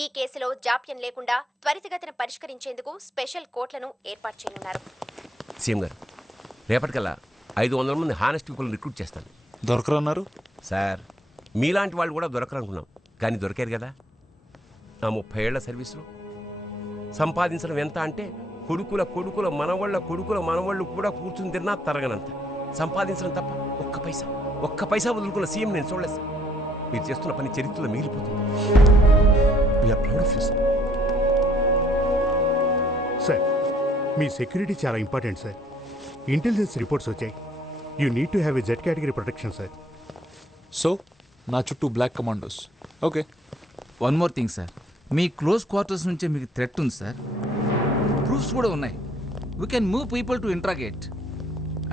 ఈ కేసులో జాప్యం లేకుండా త్వరితగతిన పరిష్కరించేందుకు స్పెషల్ కోర్టులను ఏర్పాటు చేయనున్నారు. సీఎం గారు, రేపటికల్లా 500 మంది హానెస్ట్ పీపుల్ రిక్రూట్ చేస్తాను. దొరకరన్నారు సార్, మీలాంటి వాళ్ళు కూడా దొరకరనుకున్నాం, కానీ దొరికారు కదా. నా 30 ఏళ్ల సర్వీసులో సంపాదించడం ఎంత అంటే కొడుకుల కొడుకుల మనవాళ్ళ కొడుకుల మనవాళ్ళు కూడా కూర్చుని తిన్నా తరగనంత సంపాదించడం తప్ప ఒక్క పైసా వదులుకున్న సీఎం నేను చూడలేదు సార్. మీరు చేస్తున్న పని చరిత్రలో మిగిలిపోతుంది. సార్, మీ సెక్యూరిటీ చాలా ఇంపార్టెంట్ సార్. ఇంటెలిజెన్స్ రిపోర్ట్స్ వచ్చాయి. You need to have a Z category protection sir. So నా చుట్టూ black commandos. Okay, one more thing sir, మీ క్లోజ్ క్వార్టర్స్ నుంచే మీకు థ్రెట్ ఉంది సార్. ప్రూఫ్స్ కూడా ఉన్నాయి. We can move people to interrogate.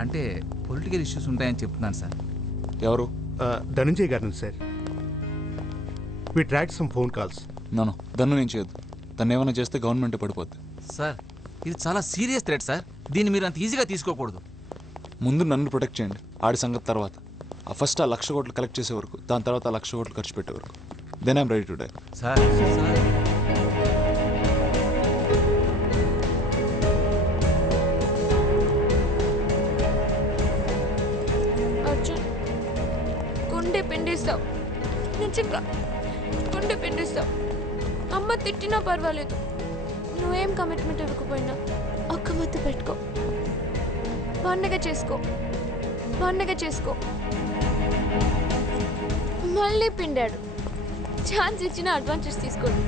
అంటే పొలిటికల్ ఇష్యూస్ ఉంటాయని చెప్తున్నాను సార్. ఎవరు? ధనంజయ్ గారిని సార్. We track some phone calls. నన్ను దన్ను నేను చేయొద్దు. తను ఏమైనా చేస్తే గవర్నమెంట్ పడిపోద్ది. సార్, ఇది చాలా సీరియస్ థ్రెట్ సార్. దీన్ని మీరు అంత ఈజీగా తీసుకోకూడదు. ముందు నన్ను ప్రొటెక్ట్ చేయండి, ఆడి సంగతి తర్వాత. ఫస్ట్ ఆ 1,00,000 కోట్లు కలెక్ట్ చేసే వరకు, దాని తర్వాత 1,00,000 కోట్లు ఖర్చు పెట్టే వరకు. Then I'm ready to die. Sir Arjun, గుండె పిండిస్తావు, నిజంగా గుండె పిండిస్తావు. అమ్మ తిట్టినా పర్వాలేదు, నువ్వేం కమిట్మెంట్ ఇవ్వకపోయినా ఒక్క ముద్దు పెట్టుకో, పండగ చేసుకో. మళ్ళీ పిండాడు. ఛాన్స్ ఇచ్చిన అడ్వాంటేజ్ తీసుకోండి.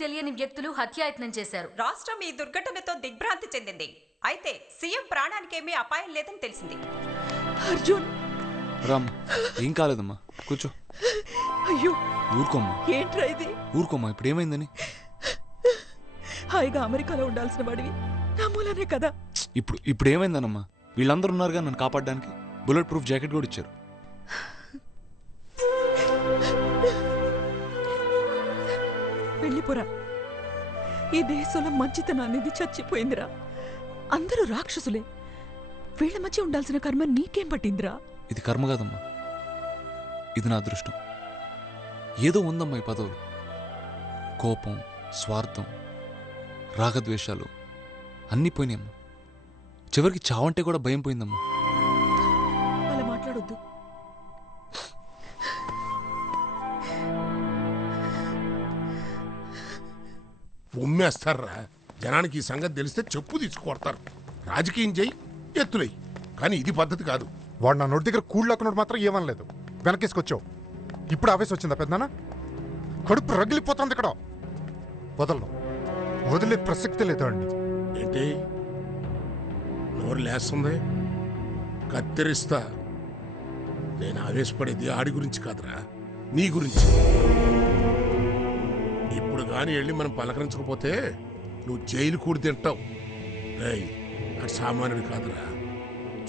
తెలియని వ్యక్తులు హత్యాయత్నం చేశారు. రాష్ట్రం ఈ దుర్ఘటనతో దిగ్భ్రాంతి చెందింది. అయితే సీఎం ప్రాణానికేమీ అపాయం లేదని తెలిసింది. అర్జున్, రామ్, ఏం కాలేదమ్మా, కూర్చో. అయ్యో, ఊరుకోమ్మా. ఏంట్రా ఇది? ఊరుకోమ్మా, ఇప్పుడు ఏమైందని? హాయిగా అమెరికాలో ఉండాల్సిన వాడివి నా మూలనే కదా. ఇప్పుడు ఏమైందనమ్మా? వీళ్ళందరూ ఉన్నారుగా నన్ను కాపాడడానికి. బుల్లెట్ ప్రూఫ్ జాకెట్ కూడా ఇచ్చారు. వెళ్ళిపోరా. ఈ దేశంలో మంచితనాన్ని చచ్చిపోయిందిరా. అందరూ రాక్షసులే. వీళ్ళ మధ్య ఉండాల్సిన కర్మ నీకేం పట్టిందిరా? ఇది కర్మ కాదమ్మా, ఇది నా అదృష్టం. ఏదో ఉందమ్మా ఈ పదవులు. కోపం, స్వార్థం, రాగద్వేషాలు అన్నీ పోయినాయమ్మా. చివరికి చావంటే కూడా భయం పోయిందమ్మా. అలా మాట్లాడొద్దు. ఉమ్మేస్తారా? జనానికి ఈ సంగతి తెలిస్తే చెప్పు తీసుకొడతారు. రాజకీయం చేయి, ఎత్తులై, కానీ ఇది పద్ధతి కాదు. వాడు నా నోటి దగ్గర కూళ్ళకున్నట్టు మాత్రం ఏమనలేదు. వెనకేసుకొచ్చావు. ఇప్పుడు ఆవేశం వచ్చిందా పెద్దనా? కడుపు రగిలిపోతుంది ఇక్కడ. వదిలే ప్రసక్తి లేదు అండి. ఏంటి నోరు లేస్తుంది? కత్తిరిస్తా. నేను ఆవేశపడేది ఆడి గురించి కాదురా, నీ గురించి. ఇప్పుడు కానీ వెళ్ళి మనం పలకరించకపోతే నువ్వు జైలు కూడి తింటావు. అది సామాన్యుడు కాదురా,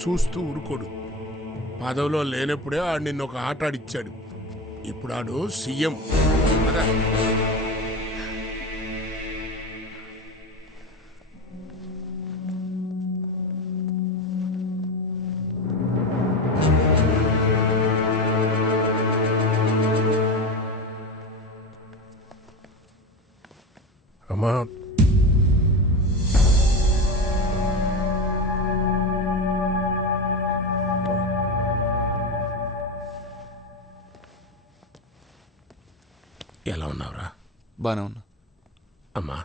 చూస్తూ ఊరుకోడు. పదవిలో లేనప్పుడే ఆడు నిన్న ఒక ఆట ఆడిచ్చాడు. ఇప్పుడు ఆడు సీఎం కదా. అమ్మా, ఎలా ఉన్నావురా? బానే ఉన్నా. అమ్మా,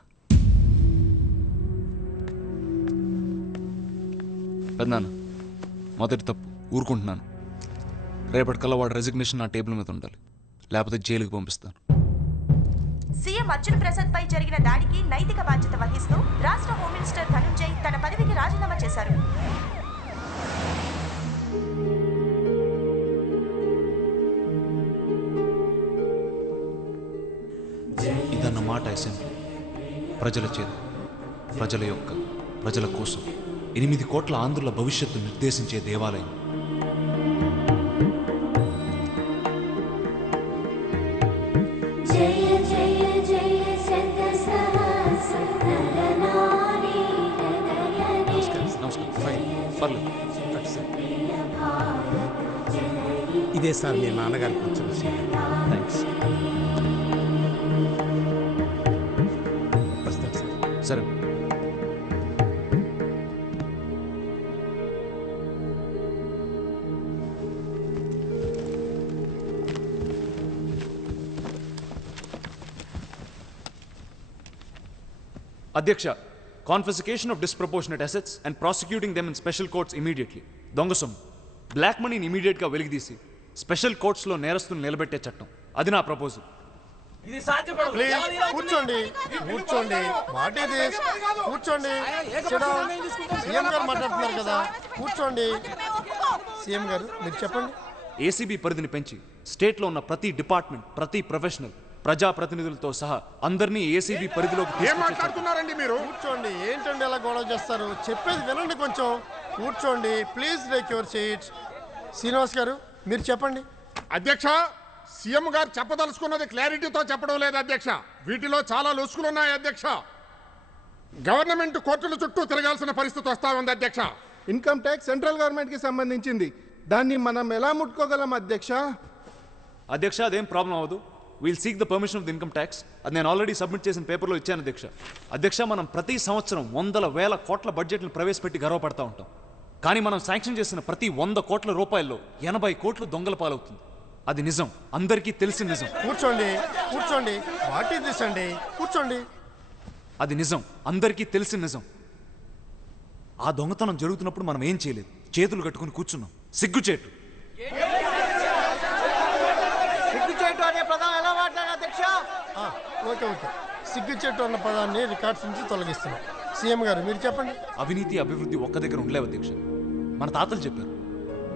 పెద్దనాన్న, మొదటి తప్పు ఊరుకుంటున్నాను. రేపటికల్లా వాడు రెసిగ్నేషన్ నా టేబుల్ మీద ఉండాలి, లేకపోతే జైలుకి పంపిస్తాను. సీఎం అర్జున్ ప్రసాద్ పై జరిగిన దాడికి నైతిక బాధ్యత వహిస్తూ రాష్ట్ర హోమ్ మినిస్టర్ ధనంజయ్ తన పదవికి రాజీనామా చేశారు. ఇదన్నమాట అసెంబ్లీ. ప్రజల చేత, ప్రజల కోసం 8 కోట్ల ఆంధ్రుల భవిష్యత్తు నిర్దేశించే దేవాలయం. జై పర్లేదు. ఇదే సార్ మీ నాన్నగారికి వచ్చిన సీట్. థ్యాంక్స్. వస్తాను సార్. సరే. అధ్యక్ష, confiscation of disproportionate assets and prosecuting them in special courts immediately. దొంగ సొమ్ము, బ్లాక్ మనీని ఇమీడియట్గా వెలికితీసి స్పెషల్ కోర్ట్స్లో నేరస్తులు నిలబెట్టే చట్టం, అది నా ప్రపోజల్. కూర్చోండి కూర్చోండి, వాట్ ఇస్ దిస్? కూర్చోండి. సీఎం గారు మాట్లాడుతున్నారు కదా, కూర్చోండి. సీఎం గారు మీరు చెప్పండి. ఏసీబీ పరిధిని పెంచి స్టేట్లో ఉన్న ప్రతి డిపార్ట్మెంట్, ప్రతి ప్రొఫెషనల్, ప్రజాప్రతినిధులతో సహా అందరినీ ఏసీబీ పరిధిలోకి మాట్లాడుతున్నారండి మీరు? కూర్చోండి. ఏంటండి అలా గొడవ చేస్తారు? చెప్పేది వినండి కొంచెం. కూర్చోండి please, take your seats. Srinivas గారు మీరు చెప్పండి. అధ్యక్ష, సీఎం గారు చెప్పదలుచుకున్నది క్లారిటీతో చెప్పడం లేదు అధ్యక్ష. వీటిలో చాలా లొసుకులు ఉన్నాయి అధ్యక్ష. గవర్నమెంట్ కోర్టుల చుట్టూ తిరగాల్సిన పరిస్థితి వస్తా ఉంది అధ్యక్ష. ఇన్కమ్ ట్యాక్స్ సెంట్రల్ గవర్నమెంట్ కి సంబంధించింది, దాన్ని మనం ఎలా ముట్టుకోగలం అధ్యక్ష? అధ్యక్ష, అదేం ప్రాబ్లం అవ్వదు. We'll seek the permission of the income tax. అది నేను ఆల్రెడీ సబ్మిట్ చేసిన పేపర్లో ఇచ్చాను అధ్యక్ష. అధ్యక్ష, మనం ప్రతి సంవత్సరం వందల వేల కోట్ల బడ్జెట్ను ప్రవేశపెట్టి గర్వపడతా ఉంటాం. కానీ మనం శాంక్షన్ చేసిన ప్రతి 100 కోట్ల రూపాయల్లో 80 కోట్లు దొంగల పాలవుతుంది. అది నిజం, అందరికీ తెలిసిన నిజం. కూర్చోండి కూర్చోండి, వాట్ ఇస్ దిస్ అండి? కూర్చోండి. అది నిజం, అందరికీ తెలిసిన నిజం. ఆ దొంగతనం జరుగుతున్నప్పుడు మనం ఏం చేయలేదు, చేతులు కట్టుకుని కూర్చున్నాం. సిగ్గుచేటు. సిగ్గుచేటు అనే పదం ఎలా వాడతారు అధ్యక్ష? ఓకే ఓకే, సిగ్గుచేటు అన్న పదాన్ని రికార్డ్స్ నుంచి తొలగిస్తున్నాం. సీఎం గారు మీరు చెప్పండి. అవినీతి, అభివృద్ధి ఒక్క దగ్గర ఉండలేవు అధ్యక్ష. మన తాతలు చెప్పారు,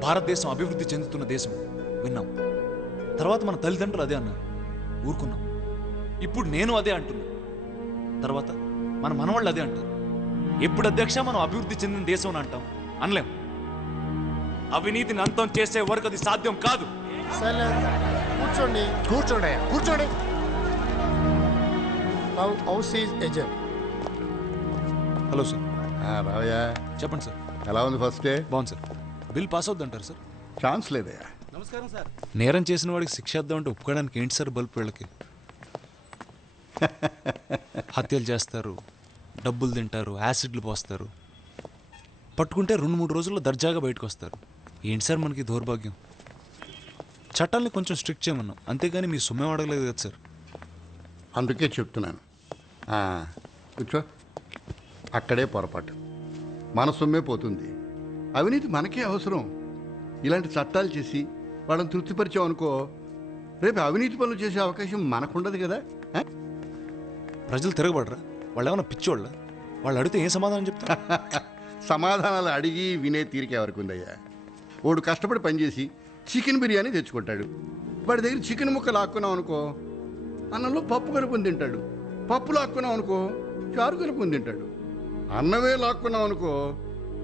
భారతదేశం అభివృద్ధి చెందుతున్న దేశం. విన్నాం. తర్వాత మన తల్లిదండ్రులు అదే అన్నారు, ఊరుకున్నాం. ఇప్పుడు నేను అదే అంటున్నా. తర్వాత మన మనవాళ్ళు అదే అంటారు. ఎప్పుడు అధ్యక్ష మనం అభివృద్ధి చెందిన దేశం అని అంటాం? అనలేం. అవినీతిని అంతం చేసే వరకు అది సాధ్యం కాదు. కూర్చోండి కూర్చోండి కూర్చోండి. House is agent. Hello sir. రావయ్యా. చెప్పండి సార్. ఎలా ఉంది ఫస్ట్ డే? బాగుంది సార్. బిల్ పాస్ అవుద్ది అంటారు సార్? ఛాన్స్ లేదయ్యా. నమస్కారం సార్. నేరం చేసిన వాడికి శిక్ష ఇద్దామంటే ఒప్పుకోవడానికి ఏంటి సార్ బల్బ్ వీళ్ళకి? హత్యలు చేస్తారు, డబ్బులు తింటారు, యాసిడ్లు పోస్తారు, పట్టుకుంటే 2-3 రోజుల్లో దర్జాగా బయటకు వస్తారు. ఏంటి సార్ మనకి దౌర్భాగ్యం? చట్టాలని కొంచెం స్ట్రిక్ట్ చేయమన్నాం, అంతేగాని మీ సొమ్మే అడగలేదు కదా సార్. అందుకే చెప్తున్నాను. కూర్చో. అక్కడే పొరపాటు, మన సొమ్మే పోతుంది. అవినీతి మనకే అవసరం. ఇలాంటి చట్టాలు చేసి వాళ్ళని తృప్తిపరిచాం అనుకో, రేపు అవినీతి పనులు చేసే అవకాశం మనకుండదు కదా. ప్రజలు తిరగబడరా? వాళ్ళు ఏమన్నా పిచ్చోళ్ళ? వాళ్ళు అడిగితే ఏం సమాధానం చెప్తా? సమాధానాలు అడిగి వినే తీరిక ఎవరికి ఉందయ్యా? వాడు కష్టపడి పనిచేసి చికెన్ బిర్యానీ తెచ్చుకుంటాడు. వాడి దగ్గర చికెన్ ముక్క లాక్కున్నాం అనుకో, అన్నంలో పప్పు కలుపుని తింటాడు. పప్పు లాక్కున్నాం అనుకో, చారు కలుపుని తింటాడు. అన్నమే లాక్కున్నాం అనుకో,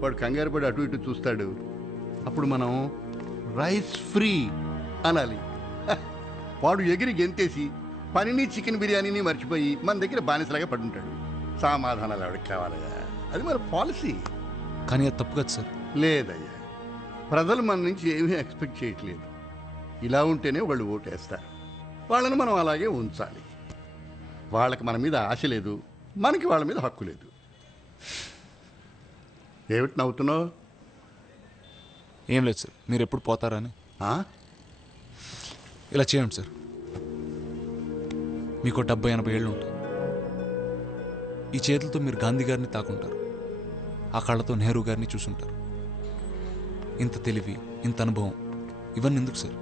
వాడు కంగారు పడి అటు ఇటు చూస్తాడు. అప్పుడు మనం రైస్ ఫ్రీ అనాలి. వాడు ఎగిరి గెంతేసి పనిని చికెన్ బిర్యానీని మర్చిపోయి మన దగ్గర బానిసలాగా పడుంటాడు. సమాధానాలు ఎవరికి కావాలయ్యా? అది మన పాలసీ. కానీ అది తప్పు కదా సార్. లేదయ్యా, ప్రజలు మన నుంచి ఏమీ ఎక్స్పెక్ట్ చేయట్లేదు. ఇలా ఉంటేనే వాళ్ళు ఓటేస్తారు. వాళ్ళని మనం అలాగే ఉంచాలి. వాళ్ళకి మన మీద ఆశ లేదు, మనకి వాళ్ళ మీద హక్కు లేదు. ఏమిటి నవ్వుతున్నావు? ఏం లేదు సార్, మీరు ఎప్పుడు పోతారని. ఇలా చేయండి సార్. మీకు 70-80 ఏళ్ళు ఉంటాయి. ఈ చేతులతో మీరు గాంధీ గారిని తాకుంటారు, ఆ కళ్ళతో నెహ్రూ గారిని చూసుంటారు. ఇంత తెలివి, ఇంత అనుభవం, ఇవన్నీ ఎందుకు సార్?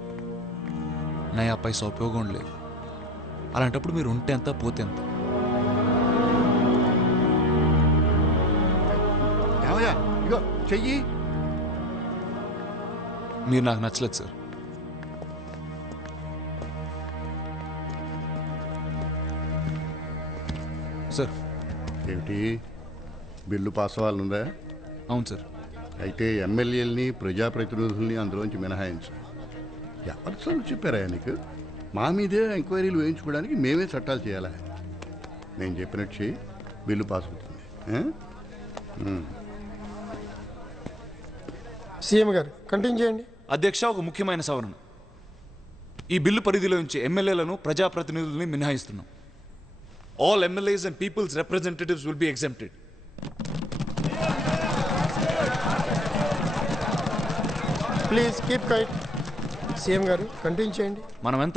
నయా పైసా ఉపయోగం లేదు. అలాంటప్పుడు మీరు ఉంటే ఎంత, పోతే ఎంత? ఇగో చెయ్యి. మీరు నాకు నచ్చలేదు సార్. సార్. ఏమిటి, బిల్లు పాస్ అవ్వాలనుందా? అవును సార్. అయితే ఎమ్మెల్యేలని, ప్రజాప్రతినిధుల్ని అందులోంచి మినహాయించు. ఎవరు చదువు చెప్పారా నీకు? మా మీదే ఎంక్వైరీలు వేయించుకోవడానికి మేమే చట్టాలు చేయాలా? నేను చెప్పినట్టు చేయి, బిల్లు పాస్ అవుతుంది. సీఎం గారు కంటిన్యూ చేయండి. అధ్యక్ష, ఒక ముఖ్యమైన సవరణ. ఈ బిల్లు పరిధిలో నుంచి ఎమ్మెల్యేలను ప్రజాప్రతినిధుల్ని మినహాయిస్తున్నాం. All MLAs and peoples representatives will be exempted. Please keep quiet. CM గారు కంటిన్యూ చేయండి. మనం ఎంత